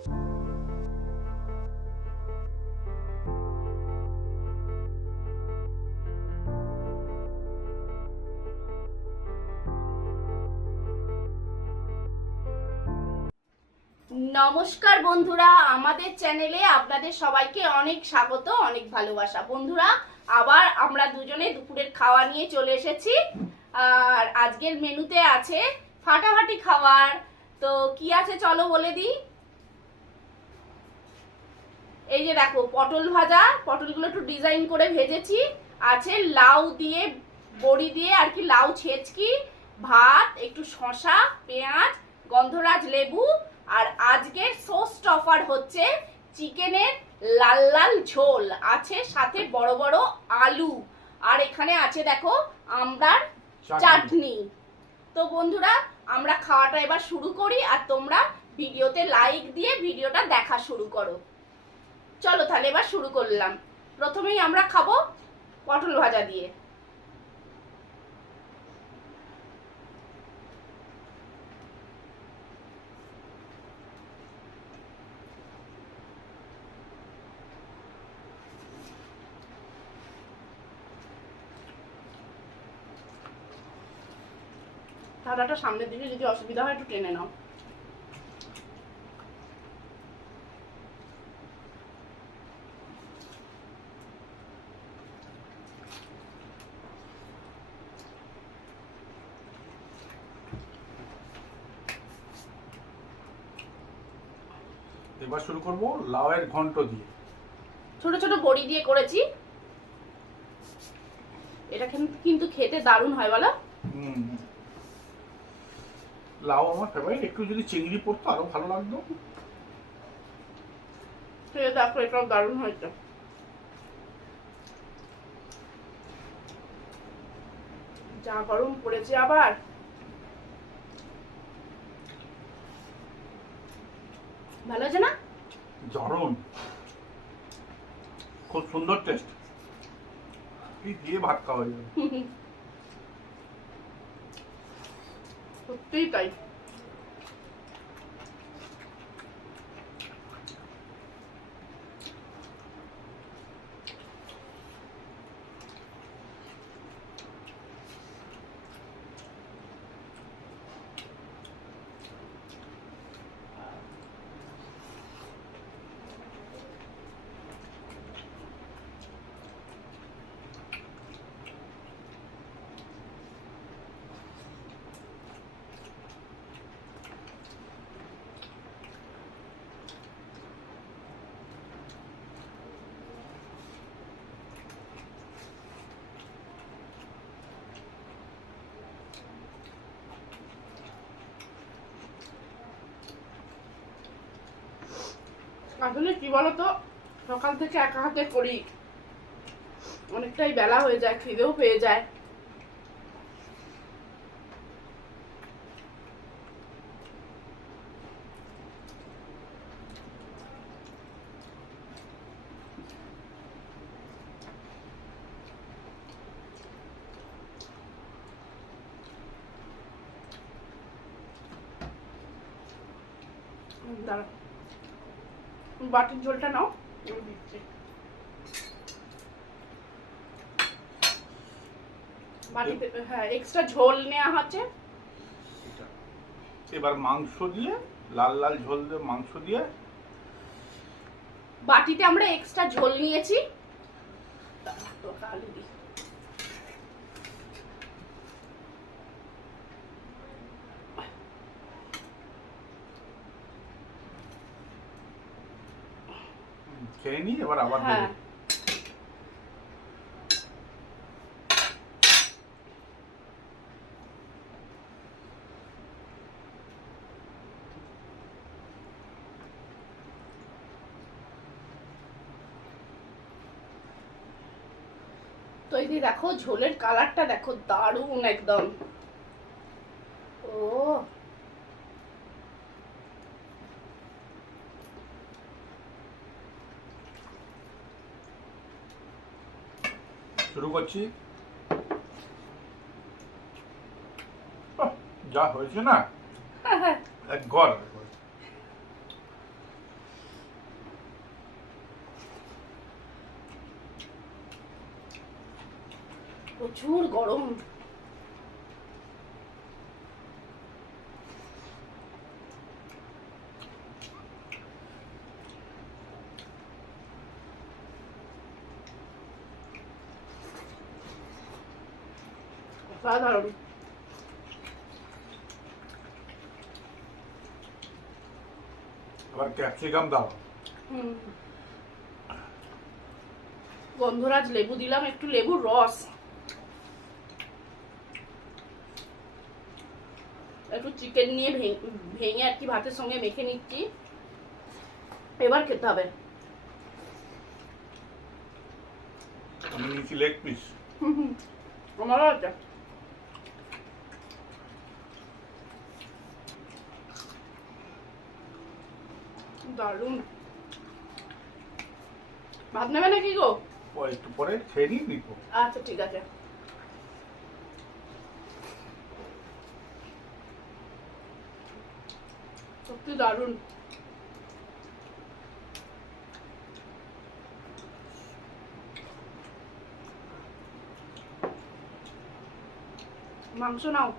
নমস্কার বন্ধুরা, আমাদের চ্যানেলে আপনাদের সবাইকে অনেক স্বাগত, অনেক ভালোবাসা। বন্ধুরা, আবার আমরা দুজনে দুপুরের খাওয়া নিয়ে চলে এসেছি। আর আজকের মেনুতে আছে ফাটাফাটি খাবার। তো কি আছে চলো বলে দিই। এই যে দেখো, পটল ভাজা, পটলগুলো একটু ডিজাইন করে ভেজেছি। আছে লাউ দিয়ে, বড়ি দিয়ে আর কি, লাউ ছেঁচকি, ভাত, একটু শসা, পেঁয়াজ, গন্ধরাজ লেবু। আর আজকের শো স্টপার হচ্ছে চিকেনের লাল লাল ঝোল, আছে সাথে বড় বড় আলু, আর এখানে আছে দেখো আমড়ার চাটনি। তো বন্ধুরা, আমরা খাওয়াটা এবার শুরু করি, আর তোমরা ভিডিওতে লাইক দিয়ে ভিডিওটা দেখা শুরু করো। চলো তাহলে এবার শুরু করলাম। প্রথমেই আমরা খাবো পটল ভাজা দিয়ে। থালাটা সামনের দিকে, যদি অসুবিধা হয় একটু টেনে নাও। এবার শুরু করব লাউয়ের ঘন্ট দিয়ে। ছোট ছোট বড়ি দিয়ে করেছি। এটা কিন্তু খেতে দারুণ হয়, বলো? লাউ আমার ফেভারিট, একটু যদি চিংড়ি পড়তো আরো ভালো লাগতো। দেখো, এটাও দারুণ হয়েছে। যা গরম পড়েছে আবার। ভালো আছে না? দারুণ, খুব সুন্দর টেস্ট। কি দিয়ে ভাত খাওয়া যাবে। সত্যিই তাই। আসলে কি বলতো, সকাল থেকে একা হাতে করি, অনেকটাই বেলা হয়ে যায়, খিদেও পেয়ে যায়। দাঁড়া, বাটির ঝোলটা নাও, আমি দিচ্ছি। বাটিতে হ্যাঁ এক্সট্রা ঝোল নেওয়া হচ্ছে। এবার মাংস দিয়ে, লাল লাল ঝোল দিয়ে মাংস দিয়ে বাটিতে আমরা এক্সট্রা ঝোল নিয়েছি। আলু দিই। খেয়ে নিই, এবার আবার হ্যাঁ, দেবো। তো এই যে দেখো, ঝোলের কালারটা দেখো, দারুণ একদম। ও শুরু করছি। যা হয়েছে না, এক ঘর। প্রচুর গরম। অসাধারণ। আবার ক্যাপসিকাম দাও। গন্ধরাজ লেবু দিলাম, একটু লেবুর রস, একটু চিকেন নিয়ে ভেঙে আর কি ভাতের সঙ্গে মেখে নিচ্ছি। এবার খেতে হবে। আমি নিয়েছি লেগ পিস। আমারও আছে। দারুণ। ভাত নেবে নাকি গো? একটু পরে খেয়ে নিই নিব। আচ্ছা ঠিক আছে। সত্যি দারুণ। মাংস নাও।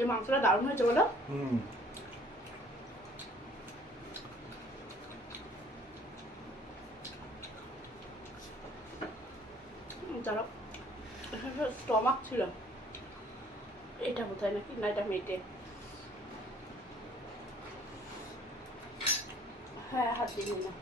এই মাংসটা দারুণ হয়েছে বলো। দাঁড়াও, স্টমাক ছিল এটা কোথায়, নাকি না এটা মেটে। হ্যাঁ হাত দিয়ে না।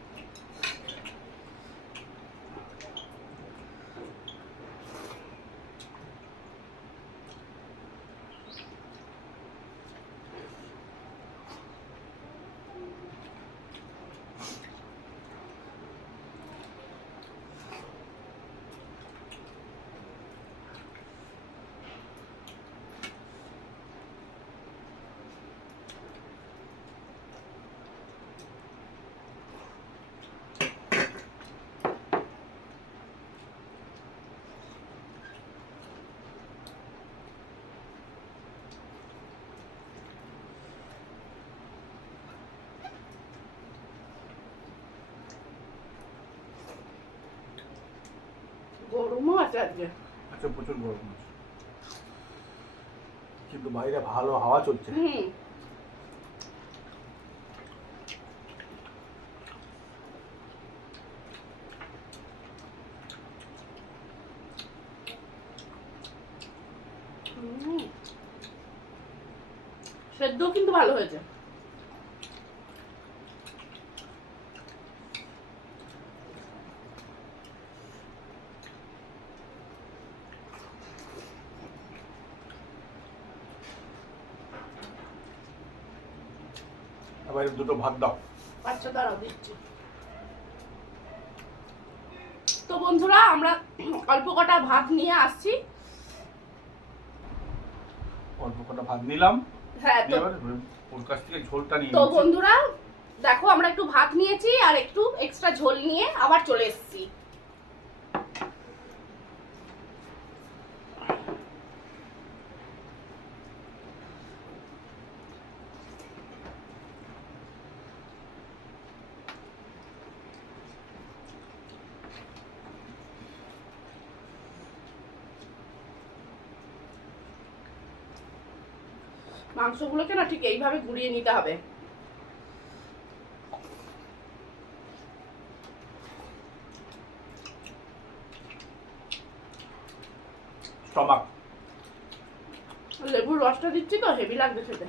গরমও আছে আজকে। আচ্ছা প্রচুর গরম আছে, কিন্তু বাইরে ভালো হাওয়া চলছে। সেদ্ধ কিন্তু ভালো হয়েছে। এবার দুটো ভাত দাও। আচ্ছা দাঁড়াও দিচ্ছি। তো বন্ধুরা আমরা অল্প কটা ভাত নিয়ে আসছি। অল্প কটা ভাত নিলাম। হ্যাঁ তো এবার ওর কাছ থেকে ঝোলটা নিয়ে তো নিচ্ছি। বন্ধুরা দেখো আমরা একটু ভাত নিয়েছি আর একটু এক্সট্রা ঝোল নিয়ে আবার চলে এসেছি। মাংসগুলোকে না ঠিক এইভাবে গুঁড়িয়ে নিতে হবে। স্টমাক। লেবুর রসটা দিচ্ছি তো হেভি লাগবে খেতে।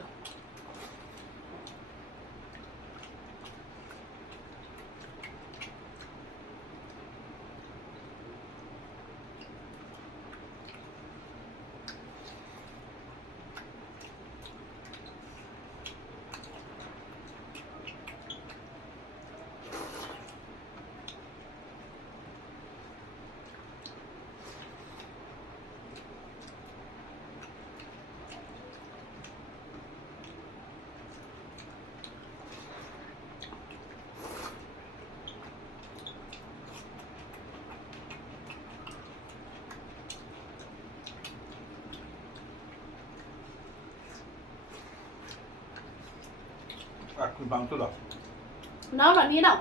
একটু মাংস দাও। নাও না, নিয়ে নাও।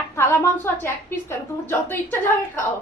এক থালা মাংস আছে, এক পিস কেন, তোমার যত ইচ্ছা যাবে খাও।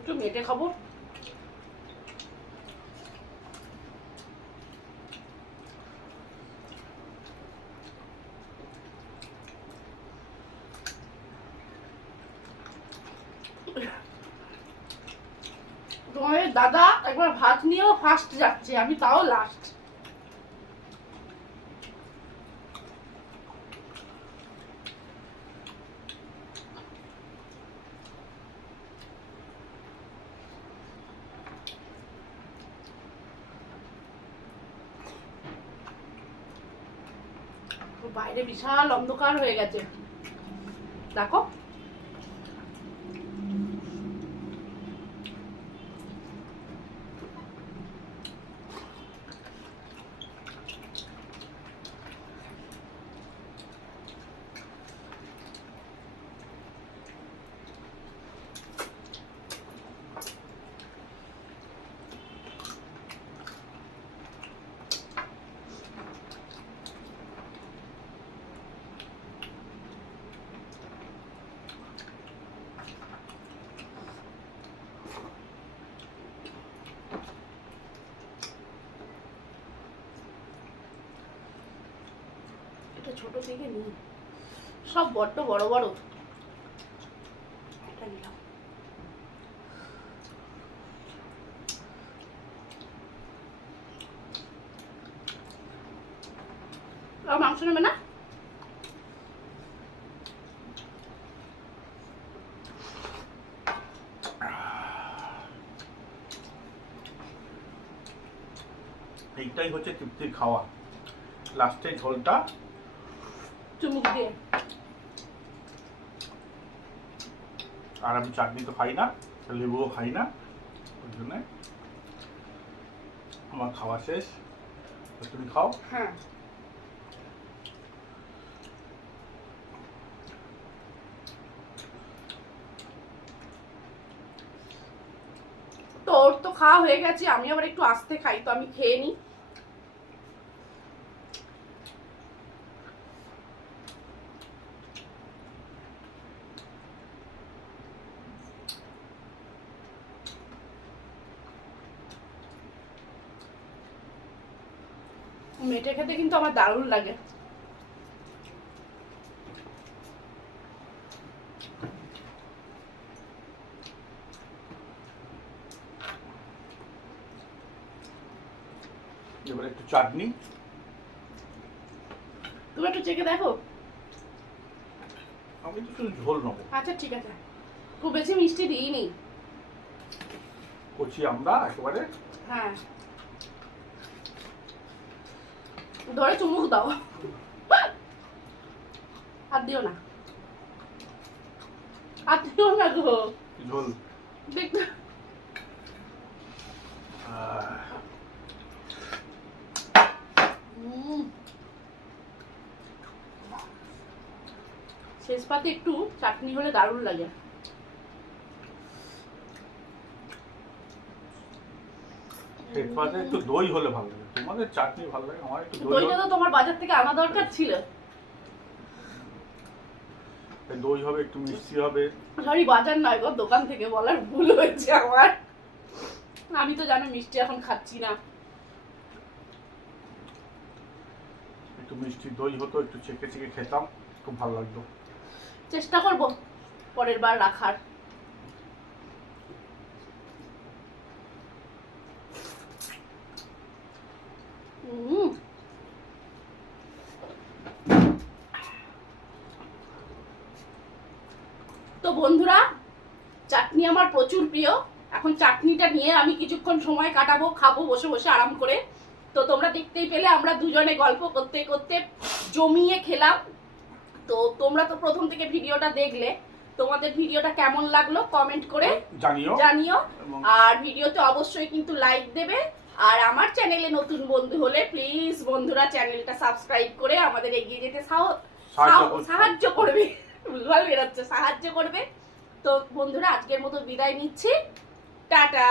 একটু মেটে খাবো। তোমার দাদা একবার ভাত নিয়েও ফার্স্ট যাচ্ছে, আমি তাও লাস্ট। বাইরে বিশাল অন্ধকার হয়ে গেছে দেখো। ছোট থেকে নিই, সব বড্ড বড় বড়। এটা নিলাম। আর মাংস নেবে না? এইটাই হচ্ছে তৃপ্তির খাওয়া, লাস্টের ঝোলটা চুমুক দিয়ে। আর আমি চাটনি তো খাই না, লেবুও খাই না, ওই জন্য আমার খাওয়া শেষ। তুমি খাও। হ্যাঁ, তো ওর তো খাওয়া হয়ে গেছে, আমি আবার একটু আস্তে খাই, তো আমি খেয়ে নিই। মেটে খেতে কিন্তু আমার দারুণ লাগে। এবার একটু চাটনি, তুমি একটু চেখে দেখো। আমি তো শুধু ঝোল নেবো। আচ্ছা ঠিক আছে, খুব বেশি মিষ্টি দিইনি। কচি আমরা একেবারে। হ্যাঁ, ধরে চুমুক দাও, আর দিও না, আর দিও না গো। ঝোল দেখতে শেষ পাতে একটু চাটনি হলে দারুণ লাগে। ব্রেকফাস্টে একটু দই হলে ভালো লাগে, তোমাদের চাটনি ভালো লাগে, আমার একটু দই দইটা তো তোমার বাজার থেকে আনা দরকার ছিল। দই হবে, একটু মিষ্টি হবে। সরি, বাজার নয় গো, দোকান থেকে বলার ভুল হয়েছে আমার। আমি তো জানো মিষ্টি এখন খাচ্ছি না। একটু মিষ্টি দই হতো, একটু চেকে চেকে খেতাম, খুব ভালো লাগতো। চেষ্টা করব পরের বার রাখার। তো বন্ধুরা, চাটনি আমার প্রচুর প্রিয়। এখন চাটনিটা নিয়ে আমি কিছুক্ষণ সময় কাটাবো, খাবো বসে বসে আরাম করে। তো তোমরা দেখতেই পেলে আমরা দুজনে গল্প করতে করতে জমিয়ে খেলাম। তো তোমরা তো প্রথম থেকে ভিডিওটা দেখলে, তোমাদের ভিডিওটা কেমন লাগলো কমেন্ট করে জানিও। আর ভিডিওতে অবশ্যই কিন্তু লাইক দেবে। আর আমার চ্যানেলে নতুন বন্ধু হলে প্লিজ বন্ধুরা চ্যানেলটা সাবস্ক্রাইব করে আমাদের এগিয়ে যেতে সাহায্য করবে। ভুলভাল বেরোচ্ছে, সাহায্য করবে। তো বন্ধুরা আজকের মতো বিদায় নিচ্ছি, টাটা।